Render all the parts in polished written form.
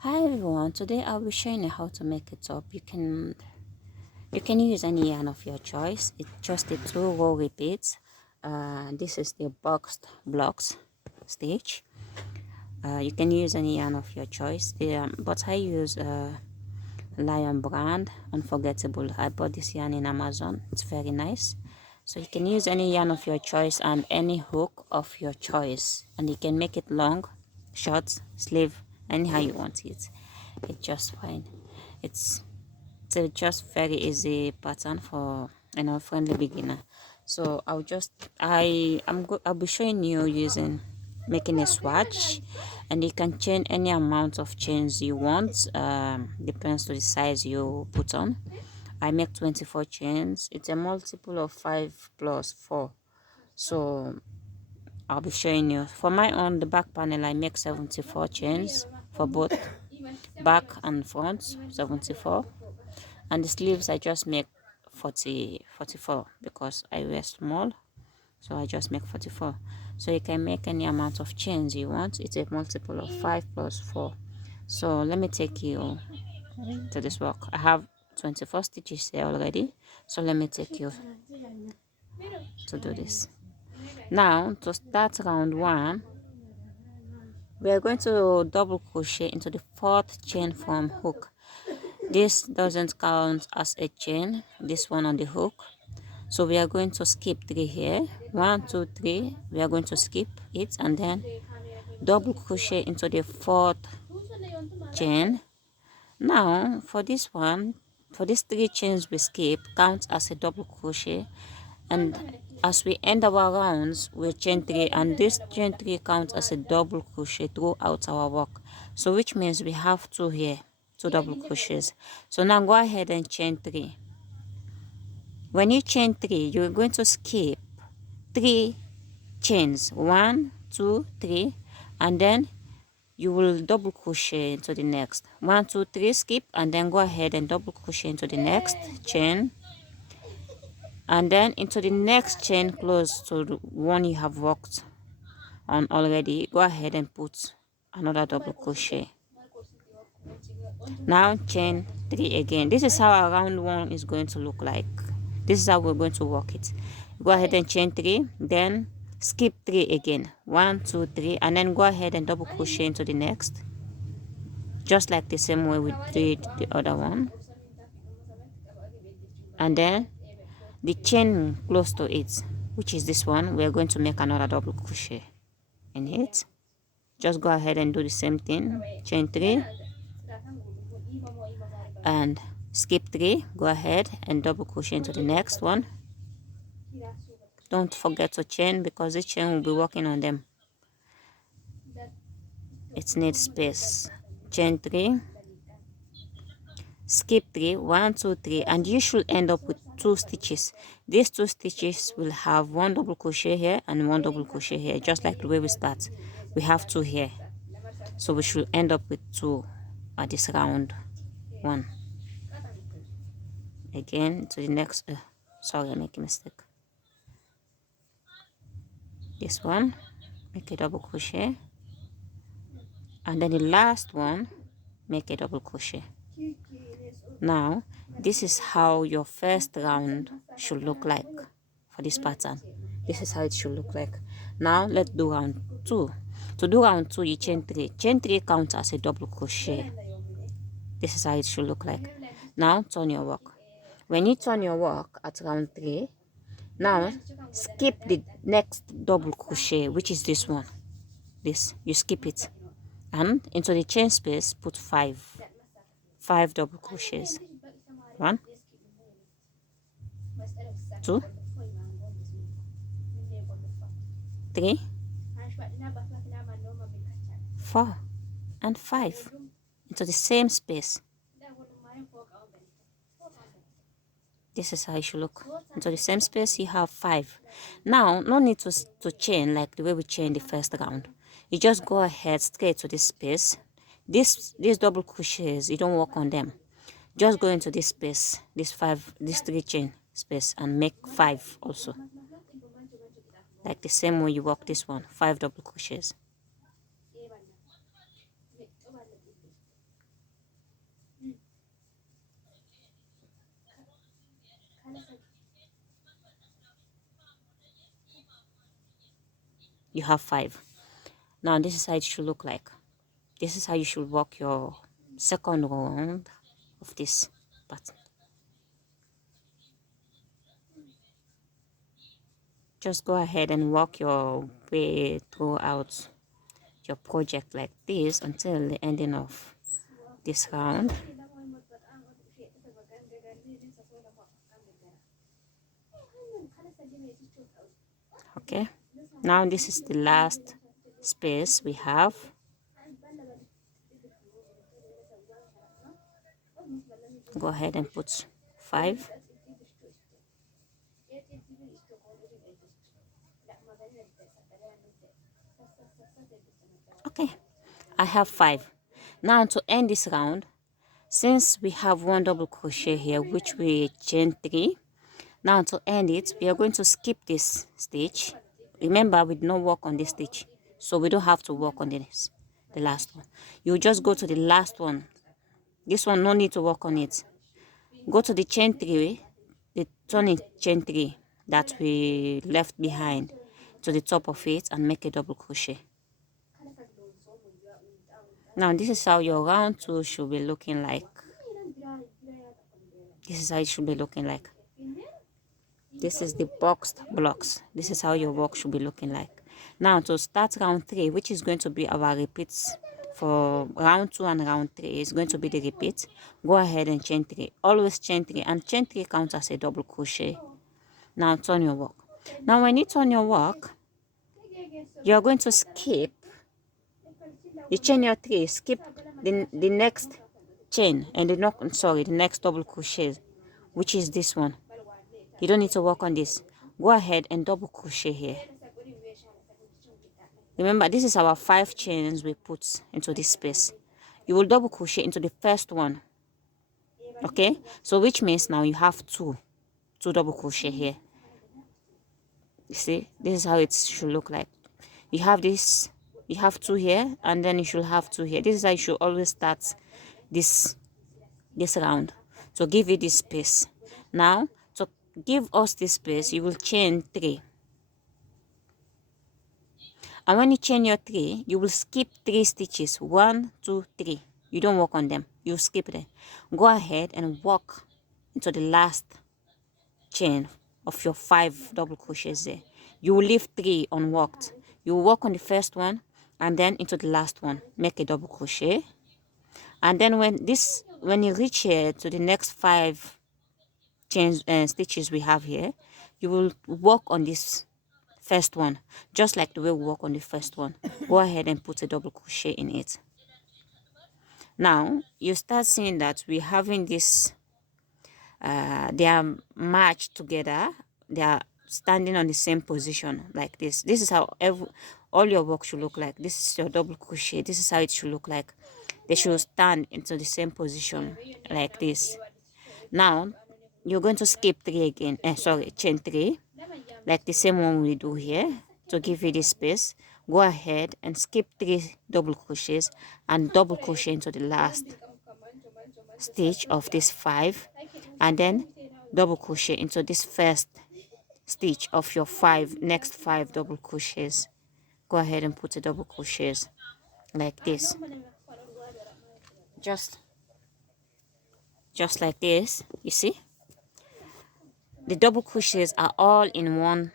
Hi everyone, today I'll be showing you how to make a top. You can use any yarn of your choice. It's just the 2 row repeats. This is the boxed blocks stitch. You can use any yarn of your choice. But I use Lion brand unforgettable. I bought this yarn in Amazon. It's very nice. So you can use any yarn of your choice and any hook of your choice, and you can make it long, short, sleeve, anyhow you want it. It's just fine. It's a just very easy pattern for friendly beginner. So I'll be showing you using making a swatch, and you can chain any amount of chains you want. Depends to the size you put on. I make 24 chains. It's a multiple of 5 plus 4. So I'll be showing you for my own. The back panel I make 74 chains for both back and front, 74. And the sleeves I just make 44 because I wear small, so I just make 44. So you can make any amount of chains you want. It's a multiple of 5 plus 4. So let me take you to this work. I have 24 stitches here already, so let me take you to do this. Now to start round 1, we are going to double crochet into the 4th chain from hook. This doesn't count as a chain, this one on the hook. So we are going to skip 3 here. 1 2 3. We are going to skip it and then double crochet into the 4th chain. Now for this one, for these 3 chains we skip, count as a double crochet, and as we end our rounds we chain 3, and this chain 3 counts as a double crochet throughout our work. So which means we have 2 here, 2 double crochets. So now go ahead and chain 3. When you chain 3, you're going to skip 3 chains, 1 2 3, and then you will double crochet into the next 1 2 3, skip, and then go ahead and double crochet into the next chain, and then into the next chain close to the one you have worked on already. Go ahead and put another double crochet. Now chain 3 again. This is how our round 1 is going to look like. This is how we're going to work it. Go ahead and chain 3, then skip 3 again, 1 2 3, and then go ahead and double crochet into the next, just like the same way we did the other one, and then the chain close to it, which is this one, we are going to make another double crochet in it. Just go ahead and do the same thing, chain 3 and skip 3, go ahead and double crochet into the next one. Don't forget to chain because this chain will be working on them. It needs space. Chain 3, skip 3, 1 2 3, and you should end up with 2 stitches. These 2 stitches will have 1 double crochet here and 1 double crochet here, just like the way we start. We have 2 here, so we should end up with 2 at this round 1. Again to the next. Sorry, I make a mistake. This one, make a double crochet, and then the last one, make a double crochet. Now this is how your first round should look like for this pattern. This is how it should look like. Now let's do round 2. To do round 2, you chain 3. Chain 3 counts as a double crochet. This is how it should look like. Now turn your work. When you turn your work at round 3, now skip the next double crochet, which is this one. This, you skip it, and into the chain space put 5 double crochets. 1 2 3 4 and 5 into the same space. This is how it should look. Into the same space you have 5. Now no need to chain like the way we chained the first round. You just go ahead straight to this space. These double crochets, you don't work on them. Just go into this space, this 3 chain space, and make 5 also, like the same way you work this one, 5 double crochets. you have 5. Now this is how it should look like. This is how you should work your second round of this pattern. Just go ahead and work your way throughout your project like this until the ending of this round. Okay, now this is the last space we have. Go ahead and put 5. Okay, I have 5. Now to end this round, since we have 1 double crochet here, which we chain 3, now to end it, we are going to skip this stitch. Remember, we did not work on this stitch, so we don't have to work on this, the last one. You just go to the last one. This one, no need to work on it. Go to the chain 3, the turning chain 3 that we left behind, to the top of it, and make a double crochet. Now this is how your round 2 should be looking like. This is how it should be looking like. This is the boxed blocks. This is how your work should be looking like. Now to start round 3, which is going to be our repeats for round 2 and round 3, is going to be the repeat. Go ahead and chain 3. Always chain 3, and chain 3 counts as a double crochet. Now turn your work. Now when you turn your work, you are going to skip. You chain your 3, skip the next chain, and the next double crochet, which is this one. You don't need to work on this. Go ahead and double crochet here. Remember, this is our 5 chains we put into this space. You will double crochet into the first one. Okay, so which means now you have 2 double crochet here. You see, this is how it should look like. You have this, you have 2 here, and then you should have 2 here. This is how you should always start this round. So give it this space. Now to give us this space, you will chain 3, and when you chain your 3, you will skip 3 stitches. 1, 2, 3. You don't work on them, you skip them. Go ahead and walk into the last chain of your 5 double crochets there. You will leave 3 unworked. You will work on the first one, and then into the last one, make a double crochet. And then when you reach here to the next 5 chains stitches we have here, you will work on this first one just like the way we work on the first one. Go ahead and put a double crochet in it. Now you start seeing that we're having this they are matched together, they are standing on the same position like this. This is how all your work should look like. This is your double crochet. This is how it should look like. They should stand into the same position like this. Now you're going to skip 3 again, chain 3, like the same one we do here. To give you this space, go ahead and skip 3 double crochets and double crochet into the last stitch of this 5, and then double crochet into this first stitch of your next 5 double crochets. Go ahead and put a double crochets like this, just like this. You see, the double crochets are all in one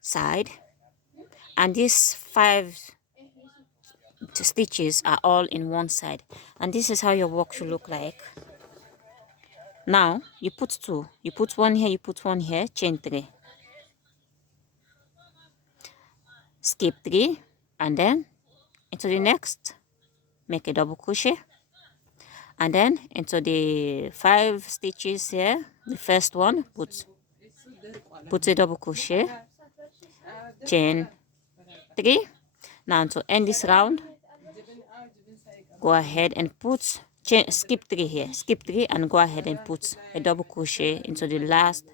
side, and these 5 stitches are all in one side, and this is how your work should look like. Now you put 2, you put 1 here, you put 1 here, chain 3, skip 3, and then into the next, make a double crochet, and then into the 5 stitches here, the first one, put a double crochet, chain 3. Now to end this round, go ahead and skip 3 here, skip 3, and go ahead and put a double crochet into the last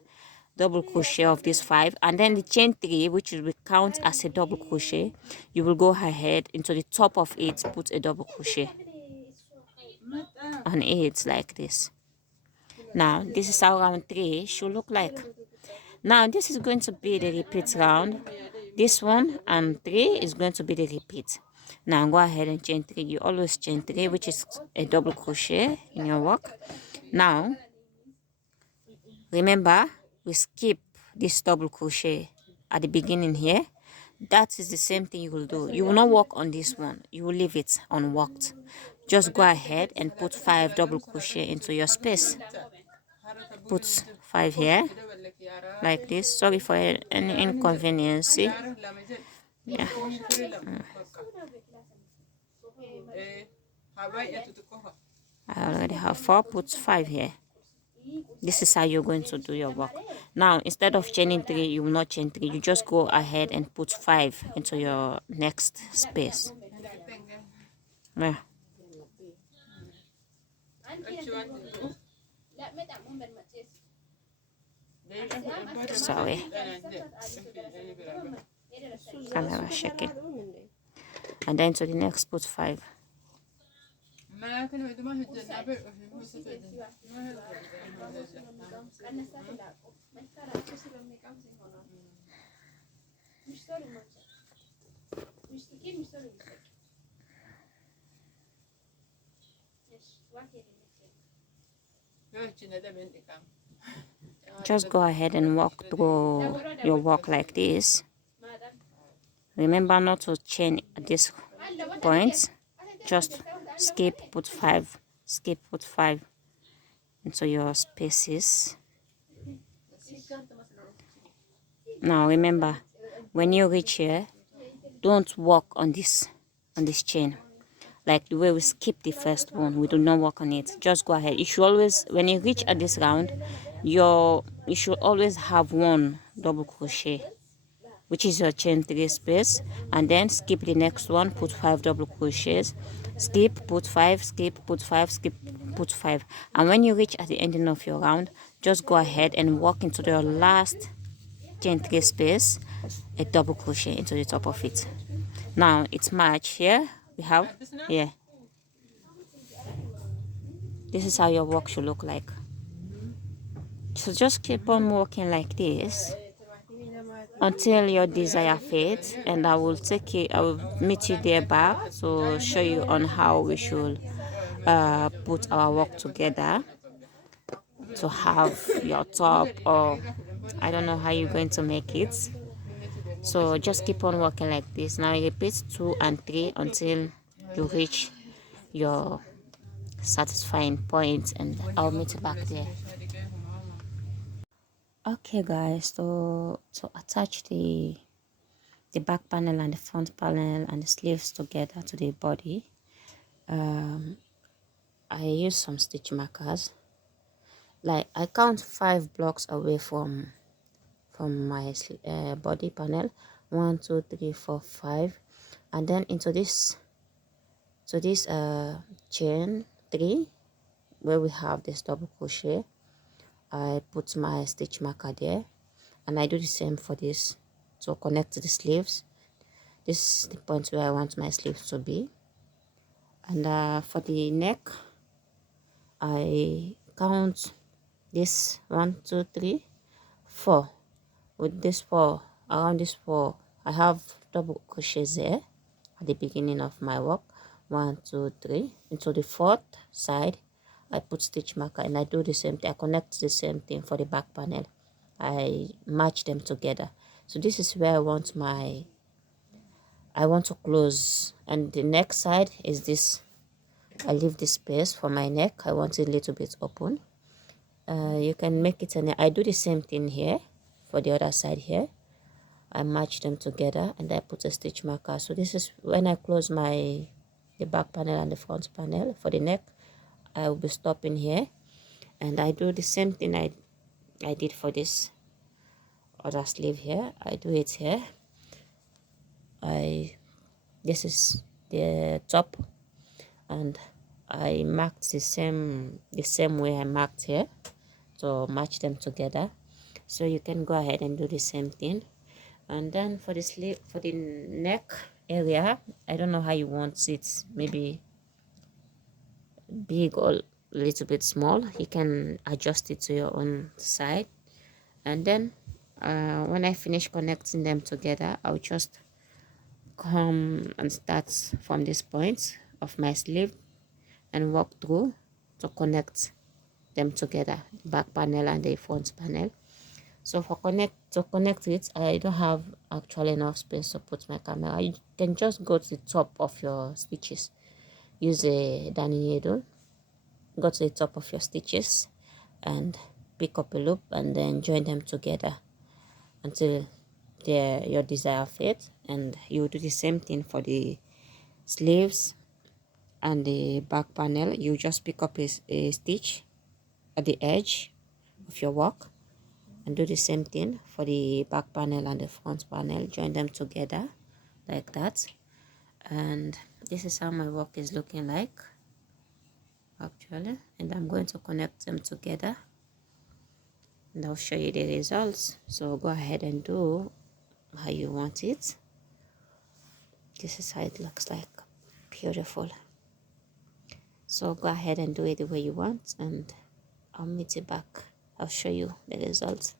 double crochet of this 5, and then the chain 3, which will count as a double crochet, you will go ahead into the top of it, put a double crochet on it like this. Now this is how round 3 should look like. Now this is going to be the repeat round. This one and 3 is going to be the repeat. Now go ahead and chain 3. You always chain 3, which is a double crochet in your work. Now remember, we skip this double crochet at the beginning here. That is the same thing you will do. You will not work on this one, you will leave it unworked. Just go ahead and put 5 double crochet into your space. Put 5 here like this. Sorry for any inconvenience. Yeah. I already have 4. Put 5 here. This is how you're going to do your work. Now instead of chaining 3, you will not chain 3. You just go ahead and put 5 into your next space. Yeah. Sorry, camera shaking. And then to the next, put 5. Just go ahead and walk through your work like this. Remember not to chain at this point. Just skip, put 5, skip, put 5 into your spaces. Now remember, when you reach here, don't walk on this chain like the way we skipped the first one. We do not work on it. Just go ahead. You should always, when you reach at this round, you should always have 1 double crochet, which is your chain 3 space, and then skip the next one, put 5 double crochets, skip, put 5, skip, put 5, skip, put 5. And when you reach at the ending of your round, just go ahead and walk into the last chain 3 space, a double crochet into the top of it. Now it's matched here. We have here. This is how your work should look like. So just keep on working like this until your desire fades, and I will meet you there back to show you on how we should put our work together to have your top, or I don't know how you're going to make it. So just keep on working like this. Now you repeat 2 and 3 until you reach your satisfying point, and I'll meet you back there. Okay guys, so to attach the back panel and the front panel and the sleeves together to the body, I use some stitch markers. Like I count 5 blocks away from my body panel. 1 2 3 4 5, and then into this chain 3 where we have this double crochet, I put my stitch marker there, and I do the same for this to connect to the sleeves. This is the point where I want my sleeves to be. And for the neck, I count this 1 2 3 4. With this 4, around this 4, I have double crochets there at the beginning of my work. 1 2 3. Into the 4th side, I put stitch marker, and I do the same thing. I connect the same thing for the back panel. I match them together. So this is where I want to close, and the neck side is this. I leave this space for my neck. I want it a little bit open. You can make it, and I do the same thing here for the other side here. I match them together, and I put a stitch marker. So this is when I close the back panel and the front panel. For the neck, I will be stopping here, and I do the same thing I did for this other sleeve here. I do it here. This is the top, and I marked the same way I marked here to match them together. So you can go ahead and do the same thing. And then for the sleeve, for the neck area, I don't know how you want it, maybe big or a little bit small. You can adjust it to your own side. And then When I finish connecting them together, I'll just come and start from this point of my sleeve and walk through to connect them together, the back panel and the front panel. So to connect it, I don't have actually enough space to put my camera. You can just go to the top of your stitches, use a darning needle, go to the top of your stitches and pick up a loop and then join them together until your desired fit. And you do the same thing for the sleeves and the back panel. You just pick up a stitch at the edge of your work and do the same thing for the back panel and the front panel. Join them together like that. And this is how my work is looking like actually, and I'm going to connect them together and I'll show you the results. So go ahead and do how you want it. This is how it looks like. Beautiful. So go ahead and do it the way you want and I'll meet you back. I'll show you the results.